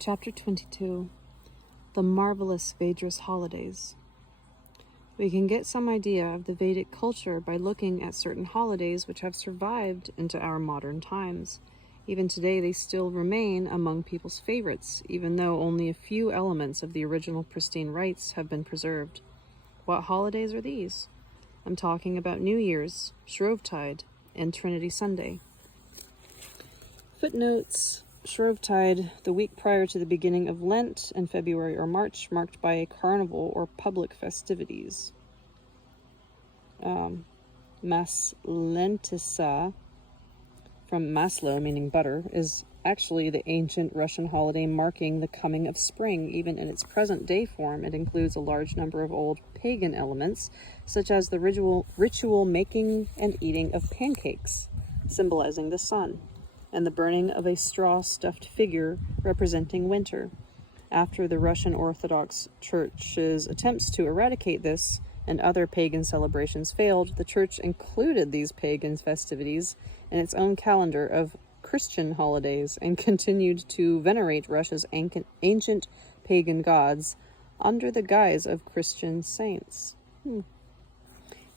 Chapter 22. The Marvelous Vedruss Holidays. We can get some idea of the Vedic culture by looking at certain holidays which have survived into our modern times. Even today they still remain among people's favorites, even though only a few elements of the original pristine rites have been preserved. What holidays are these? I'm talking about New Year's, Shrovetide, and Trinity Sunday. Footnotes. Shrovetide, the week prior to the beginning of Lent, and February or March, marked by a carnival or public festivities. Maslentissa, from maslo, meaning butter, is actually the ancient Russian holiday marking the coming of spring. Even in its present-day form, it includes a large number of old pagan elements, such as the ritual making and eating of pancakes, symbolizing the sun, and the burning of a straw-stuffed figure representing winter. After the Russian Orthodox Church's attempts to eradicate this and other pagan celebrations failed, the Church included these pagan festivities in its own calendar of Christian holidays and continued to venerate Russia's ancient pagan gods under the guise of Christian saints.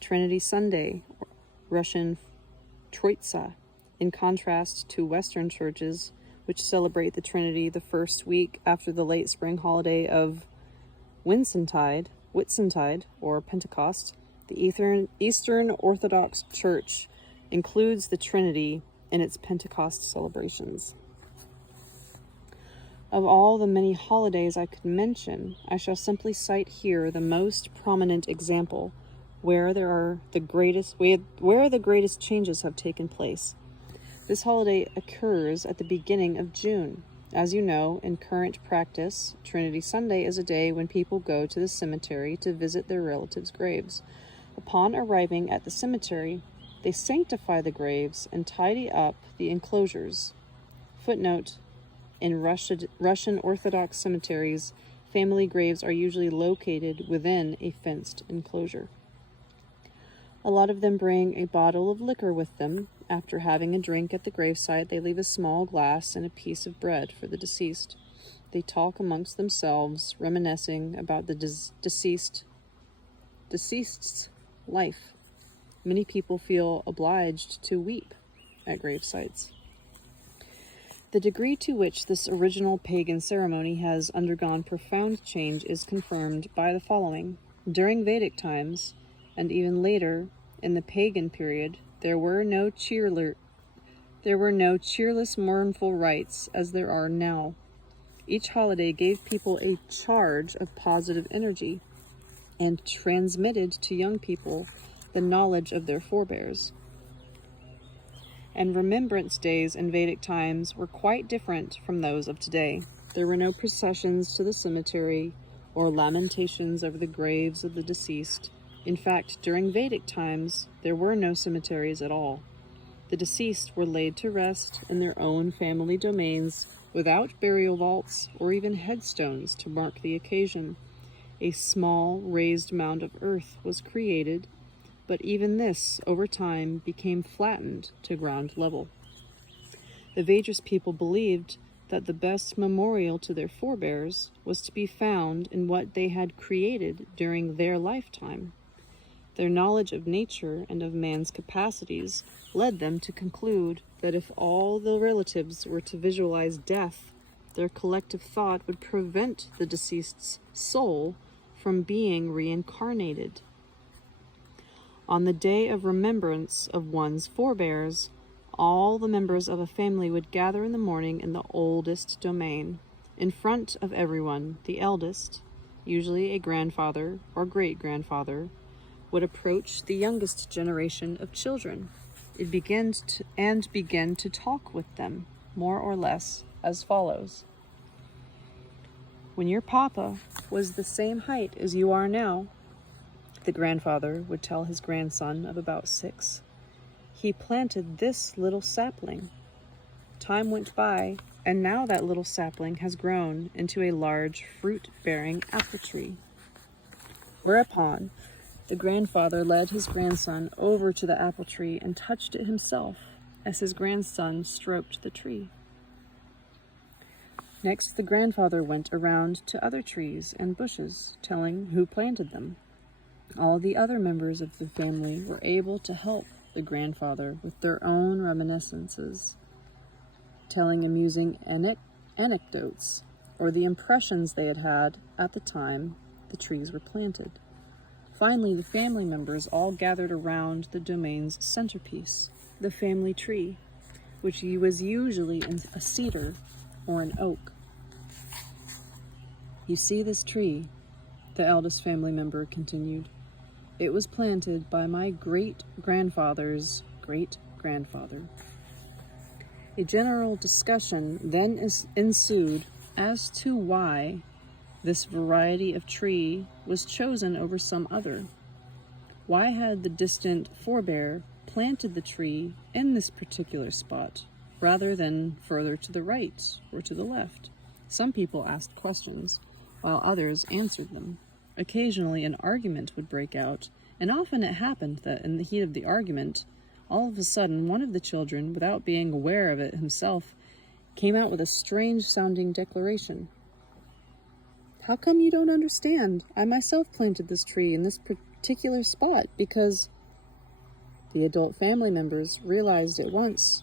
Trinity Sunday, Russian Troitsa, in contrast to Western churches, which celebrate the Trinity the first week after the late spring holiday of Whitsuntide, or Pentecost, the Eastern Orthodox Church includes the Trinity in its Pentecost celebrations. Of all the many holidays I could mention, I shall simply cite here the most prominent example where the greatest changes have taken place. This holiday occurs at the beginning of June. As you know, in current practice, Trinity Sunday is a day when people go to the cemetery to visit their relatives' graves. Upon arriving at the cemetery, they sanctify the graves and tidy up the enclosures. Footnote: in Russian Orthodox cemeteries, family graves are usually located within a fenced enclosure. A lot of them bring a bottle of liquor with them. After having a drink at the gravesite, they leave a small glass and a piece of bread for the deceased. They talk amongst themselves, reminiscing about the deceased's life. Many people feel obliged to weep at gravesites. The degree to which this original pagan ceremony has undergone profound change is confirmed by the following. During Vedic times, and even later in the pagan period, there were no cheerless, mournful rites as there are now. Each holiday gave people a charge of positive energy and transmitted to young people the knowledge of their forebears. And remembrance days in Vedic times were quite different from those of today. There were no processions to the cemetery or lamentations over the graves of the deceased. In fact, during Vedic times, there were no cemeteries at all. The deceased were laid to rest in their own family domains without burial vaults or even headstones to mark the occasion. A small raised mound of earth was created, but even this, over time, became flattened to ground level. The Vedruss people believed that the best memorial to their forebears was to be found in what they had created during their lifetime. Their knowledge of nature and of man's capacities led them to conclude that if all the relatives were to visualize death, their collective thought would prevent the deceased's soul from being reincarnated. On the day of remembrance of one's forebears, all the members of a family would gather in the morning in the oldest domain. In front of everyone, the eldest, usually a grandfather or great-grandfather, would approach the youngest generation of children. It begin to talk with them, more or less, as follows. When your papa was the same height as you are now, the grandfather would tell his grandson of about 6, he planted this little sapling. Time went by, and now that little sapling has grown into a large fruit-bearing apple tree. Whereupon, the grandfather led his grandson over to the apple tree and touched it himself as his grandson stroked the tree. Next, the grandfather went around to other trees and bushes, telling who planted them. All the other members of the family were able to help the grandfather with their own reminiscences, telling amusing anecdotes or the impressions they had had at the time the trees were planted. Finally, the family members all gathered around the domain's centerpiece, the family tree, which was usually a cedar or an oak. "You see this tree," the eldest family member continued. "It was planted by my great-grandfather's great-grandfather." A general discussion then ensued as to why this variety of tree was chosen over some other. Why had the distant forebear planted the tree in this particular spot, rather than further to the right or to the left? Some people asked questions, while others answered them. Occasionally an argument would break out, and often it happened that in the heat of the argument, all of a sudden one of the children, without being aware of it himself, came out with a strange-sounding declaration. "How come you don't understand? I myself planted this tree in this particular spot because..." The adult family members realized at once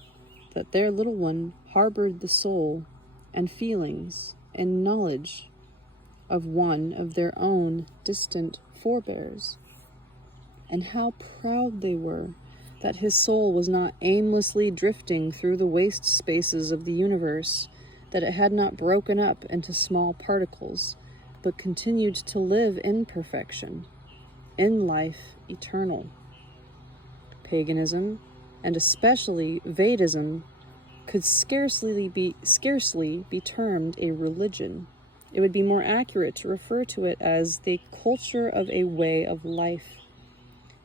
that their little one harbored the soul and feelings and knowledge of one of their own distant forebears, and how proud they were that his soul was not aimlessly drifting through the waste spaces of the universe, that it had not broken up into small particles, but continued to live in perfection, in life eternal. Paganism, and especially Vedism, could scarcely be termed a religion. It would be more accurate to refer to it as the culture of a way of life.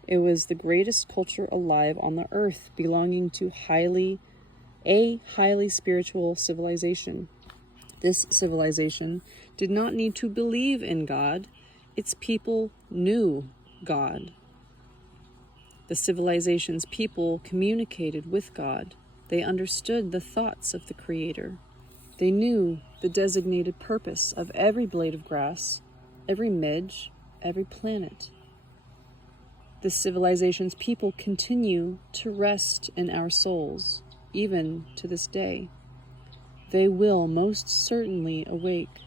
It was the greatest culture alive on the earth, belonging to a highly spiritual civilization. This civilization did not need to believe in God. Its people knew God. The civilization's people communicated with God. They understood the thoughts of the Creator. They knew the designated purpose of every blade of grass, every midge, every planet. This civilization's people continue to rest in our souls, even to this day. They will most certainly awake.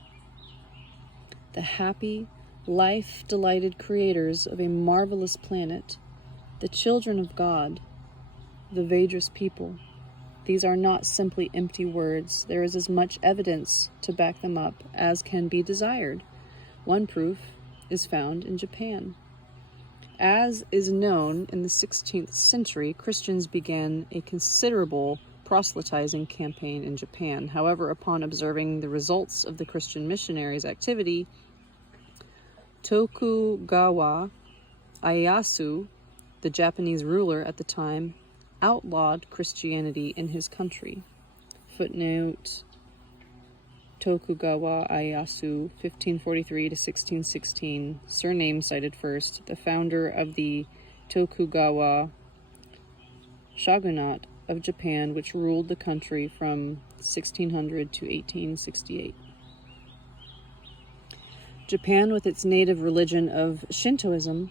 The happy, life-delighted creators of a marvelous planet, the children of God, the Vedruss people. These are not simply empty words. There is as much evidence to back them up as can be desired. One proof is found in Japan. As is known, in the 16th century, Christians began a considerable proselytizing campaign in Japan. However, upon observing the results of the Christian missionaries' activity, Tokugawa Ieyasu, the Japanese ruler at the time, outlawed Christianity in his country. Footnote: Tokugawa Ieyasu, 1543 to 1616, surname cited first, the founder of the Tokugawa shogunate of Japan, which ruled the country from 1600 to 1868. Japan, with its native religion of Shintoism,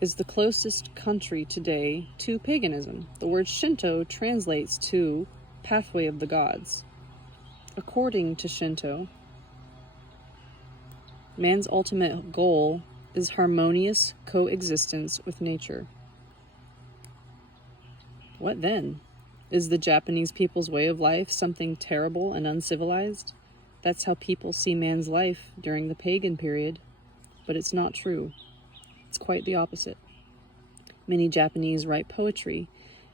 is the closest country today to paganism. The word Shinto translates to pathway of the gods. According to Shinto, man's ultimate goal is harmonious coexistence with nature. What then? Is the Japanese people's way of life something terrible and uncivilized? That's how people see man's life during the pagan period, but it's not true. It's quite the opposite. Many Japanese write poetry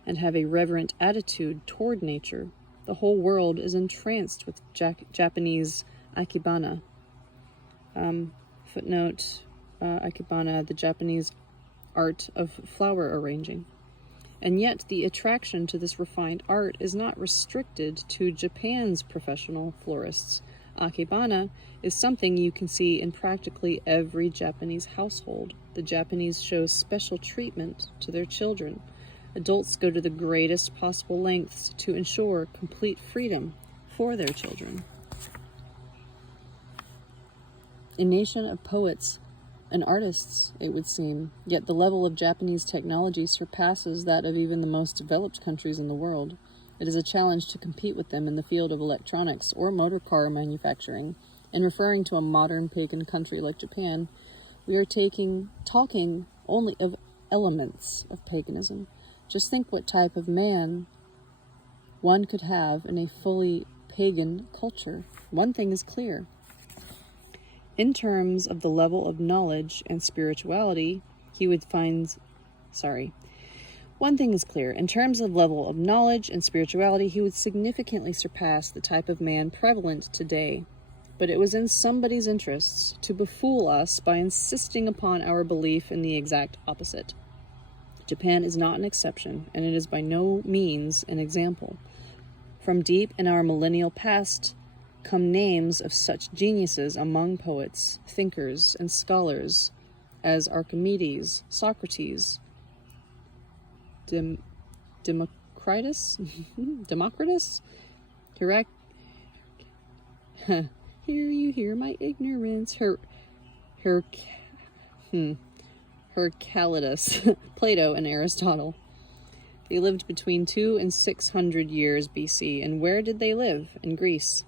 and have a reverent attitude toward nature. The whole world is entranced with Japanese ikebana. Footnote: ikebana, the Japanese art of flower arranging. And yet the attraction to this refined art is not restricted to Japan's professional florists. Ikebana is something you can see in practically every Japanese household. The Japanese show special treatment to their children. Adults go to the greatest possible lengths to ensure complete freedom for their children. A nation of poets and artists, it would seem, yet the level of Japanese technology surpasses that of even the most developed countries in the world. It is a challenge to compete with them in the field of electronics or motor car manufacturing. In referring to a modern pagan country like Japan, we are talking only of elements of paganism. Just think what type of man one could have in a fully pagan culture. One thing is clear. In terms of the level of knowledge and spirituality, One thing is clear. In terms of level of knowledge and spirituality, he would significantly surpass the type of man prevalent today. But it was in somebody's interests to befool us by insisting upon our belief in the exact opposite. Japan is not an exception, and it is by no means an example. From deep in our millennial past come names of such geniuses among poets, thinkers, and scholars as Archimedes, Socrates, Democritus, here you hear my ignorance, Heraclitus, Plato, and Aristotle. They lived between 200 and 600 years BC, and where did they live? In Greece,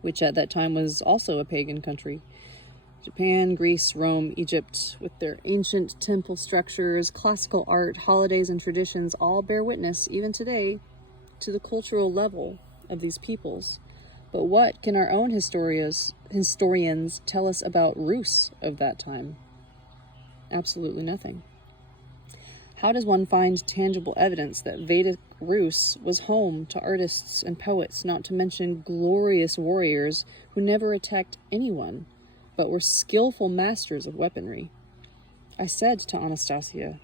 which at that time was also a pagan country. Japan, Greece, Rome, Egypt, with their ancient temple structures, classical art, holidays, and traditions all bear witness, even today, to the cultural level of these peoples. But what can our own historians tell us about Rus of that time? Absolutely nothing. How does one find tangible evidence that Vedic Rus was home to artists and poets, not to mention glorious warriors who never attacked anyone, but were skillful masters of weaponry? I said to Anastasia,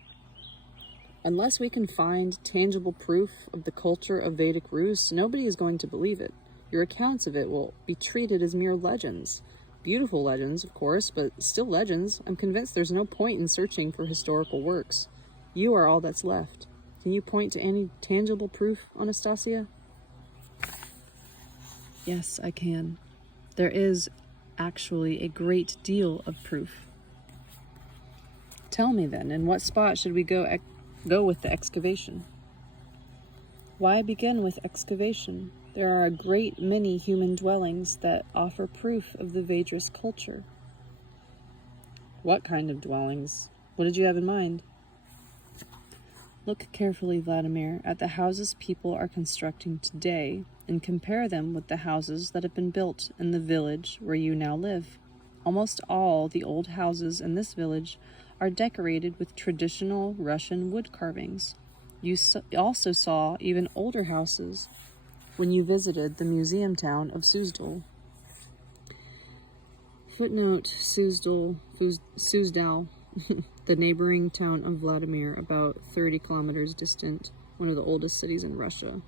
unless we can find tangible proof of the culture of Vedic Rus, nobody is going to believe it. Your accounts of it will be treated as mere legends. Beautiful legends, of course, but still legends. I'm convinced there's no point in searching for historical works. You are all that's left. Can you point to any tangible proof, Anastasia? Yes, I can. There is actually a great deal of proof. Tell me then, in what spot should we go with the excavation? Why begin with excavation? There are a great many human dwellings that offer proof of the Vedruss culture. What kind of dwellings? What did you have in mind? Look carefully, Vladimir, at the houses people are constructing today and compare them with the houses that have been built in the village where you now live. Almost all the old houses in this village are decorated with traditional Russian wood carvings. You also saw even older houses when you visited the museum town of Suzdal. Footnote Suzdal, the neighboring town of Vladimir, about 30 kilometers distant, one of the oldest cities in Russia.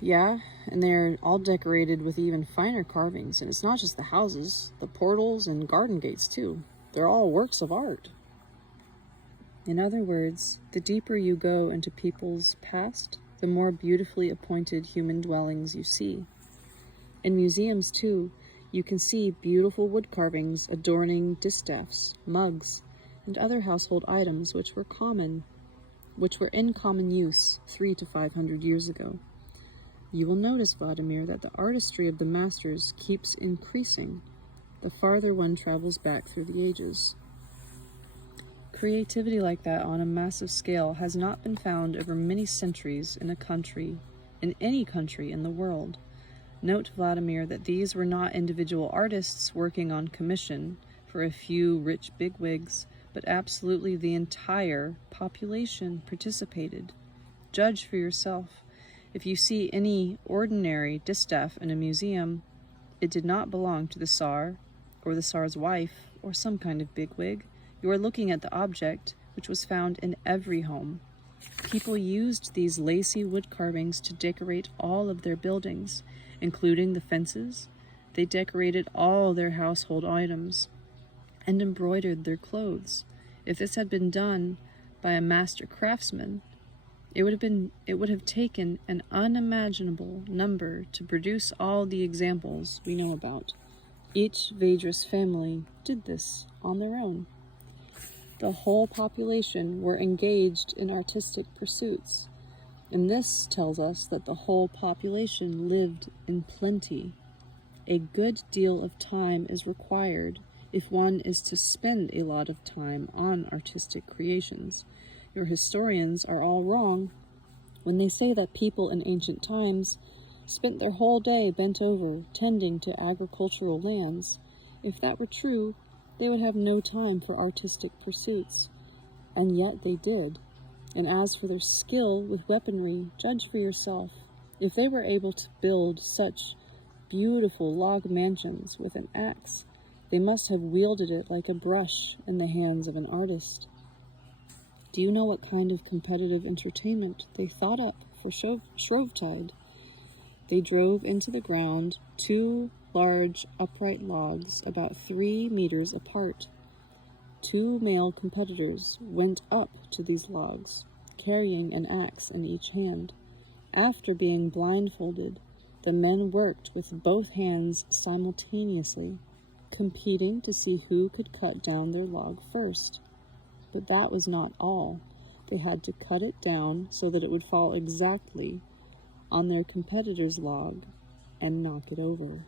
Yeah, and they're all decorated with even finer carvings, and it's not just the houses, the portals and garden gates too. They're all works of art. In other words, the deeper you go into people's past, the more beautifully appointed human dwellings you see. In museums, too, you can see beautiful wood carvings adorning distaffs, mugs, and other household items which were in common use 300 to 500 years ago. You will notice, Vladimir, that the artistry of the masters keeps increasing the farther one travels back through the ages. Creativity like that on a massive scale has not been found over many centuries in any country in the world. Note, Vladimir, that these were not individual artists working on commission for a few rich bigwigs, but absolutely the entire population participated. Judge for yourself. If you see any ordinary distaff in a museum, it did not belong to the Tsar, or the Tsar's wife, or some kind of bigwig. You are looking at the object which was found in every home. People used these lacy wood carvings to decorate all of their buildings, including the fences. They decorated all their household items and embroidered their clothes. If this had been done by a master craftsman, It would have taken an unimaginable number to produce all the examples we know about. Each Vedruss family did this on their own. The whole population were engaged in artistic pursuits, and this tells us that the whole population lived in plenty. A good deal of time is required if one is to spend a lot of time on artistic creations. Your historians are all wrong when they say that people in ancient times spent their whole day bent over tending to agricultural lands. If that were true, they would have no time for artistic pursuits, and yet they did. And as for their skill with weaponry, judge for yourself. If they were able to build such beautiful log mansions with an axe, they must have wielded it like a brush in the hands of an artist. Do you know what kind of competitive entertainment they thought up for Shrovetide? They drove into the ground 2 large upright logs about 3 meters apart. 2 male competitors went up to these logs, carrying an axe in each hand. After being blindfolded, the men worked with both hands simultaneously, competing to see who could cut down their log first. But that was not all. They had to cut it down so that it would fall exactly on their competitor's log and knock it over.